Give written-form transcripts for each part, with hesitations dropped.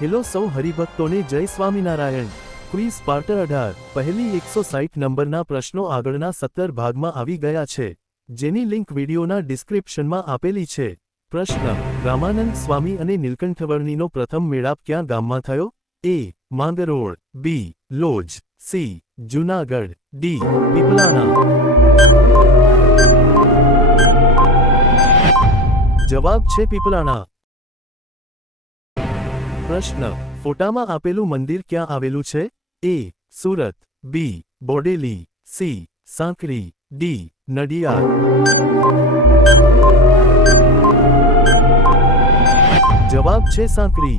Hello સૌ હરિભક્તોને જય Swaminarayan. Quiz part 18 પહેલી 160 નંબરના પ્રશ્નો આગળના 17 ભાગમાં આવી ગયા છે, જેની લિંક વિડિયોના ડિસ્ક્રિપ્શનમાં આપેલી છે। પ્રશ્ન: રામાનંદ સ્વામી અને નીલકંઠવર્ણીનો પ્રથમ મેળાપ ક્યાં ગામમાં થયો? A. Mangrol, B. Loj, C. Junagadh, D. Piplana. જવાબ છે પીપલાણા। પ્રશ્ન: ફોટામાં આપેલું મંદિર ક્યાં આવેલું છે? એ. સુરત, બી. બોડેલી, સી. સાંકરી, ડી. નડિયાદ। જવાબ છે સાંકરી।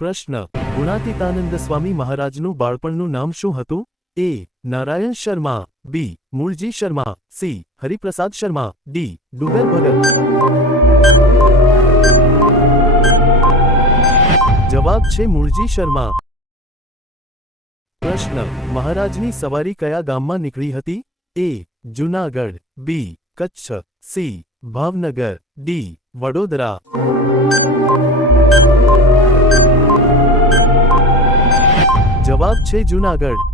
પ્રશ્ન: ગુણાતીતાનંદ સ્વામી મહારાજનું બાળપણનું નામ શું હતું? એ. નારાયણ શર્મા, બી. મૂળજી શર્મા, સી. હરિપ્રસાદ શર્મા, ડી. ડુગર ભગત। જવાબ છે મૂળજી શર્મા। પ્રશ્ન: મહારાજની સવારી કયા ગામમાં નીકળી હતી? એ. જૂનાગઢ, બી. કચ્છ, સી. ભાવનગર, ડી. વડોદરા। જવાબ છે જૂનાગઢ।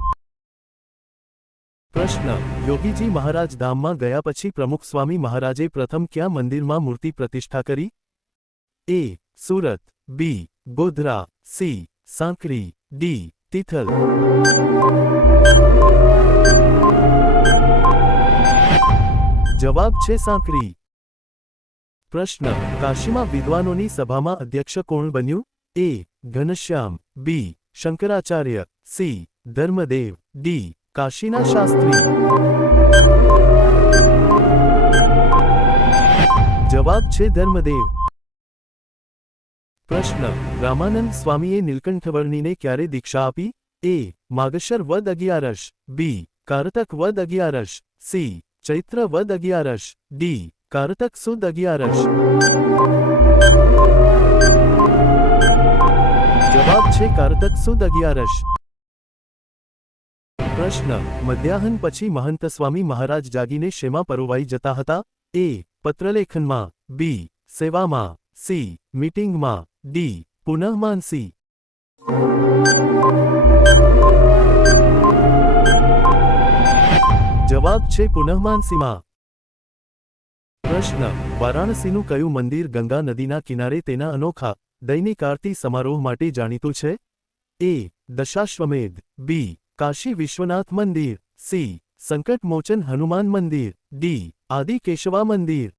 પ્રશ્ન: યોગીજી મહારાજ ધામમાં ગયા પછી પ્રમુખ સ્વામી મહારાજે પ્રથમ ક્યાં મંદિરમાં મૂર્તિ પ્રતિષ્ઠા કરી? એ. સુરત, બી. ગોધરા, સી. સાંકરી, ડી. તિથલ। જવાબ છે સાંકરી। પ્રશ્ન: કાશીમાં વિદ્વાનોની સભામાં અધ્યક્ષ કોણ બન્યું? એ. ઘનશ્યામ, બી. શંકરાચાર્ય, સી. ધર્મદેવ, ડી. કાશીના શાસ્ત્રી। જવાબ છે ધર્મદેવ। પ્રશ્ન: રામાનંદ સ્વામીએ નીલકંઠવર્ણીને ક્યારે દીક્ષા આપી? એ. માગશર વદ 11, બી. કારતક વદ 11, સી. ચૈત્ર વદ 11, ડી. કારતક સુદ 11। જવાબ છે કારતક સુદ 11। પ્રશ્ન: મધ્યાહન પછી મહંત સ્વામી મહારાજ જાગીને શેમાં પરોવાઈ જતા હતા? એ. પત્રલેખનમાં, બી. સેવામાં, સી. મીટિંગમાં, ડી. પુનઃમાનસી। જવાબ છે પુનઃમાનસીમાં। પ્રશ્ન: વારાણસીનું કયું મંદિર ગંગા નદીના કિનારે તેના અનોખા દૈનિક આરતી સમારોહ માટે જાણીતું છે? એ. દશાશ્વમેધ, બી. કાશી વિશ્વનાથ મંદિર, સી. સંકટ મોચન હનુમાન મંદિર, ડી. આદિ કેશવા મંદિર।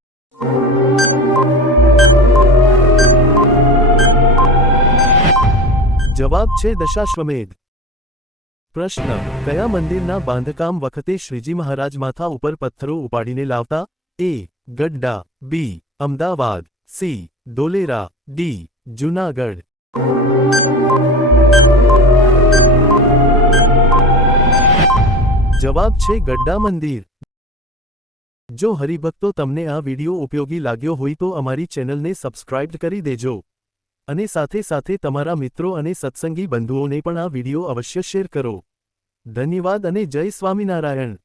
જવાબ છે દશાશ્વમેધ। પ્રશ્ન: કયા મંદિરના બાંધકામ વખતે શ્રીજી મહારાજ માથા ઉપર પથ્થરો ઉપાડીને લાવતા? એ. ગઢડા, બી. અમદાવાદ, સી. ધોલેરા, ડી. જૂનાગઢ। જવાબ છે ગઢડા મંદિર। જો હરિભક્તો તમને આ વિડિયો ઉપયોગી લાગ્યો હોય તો અમારી ચેનલને સબસ્ક્રાઇબ કરી દેજો અને સાથે સાથે તમારા મિત્રો અને સત્સંગી બંધુઓને પણ આ વિડિયો અવશ્ય શેર કરો। ધન્યવાદ અને જય સ્વામિનારાયણ।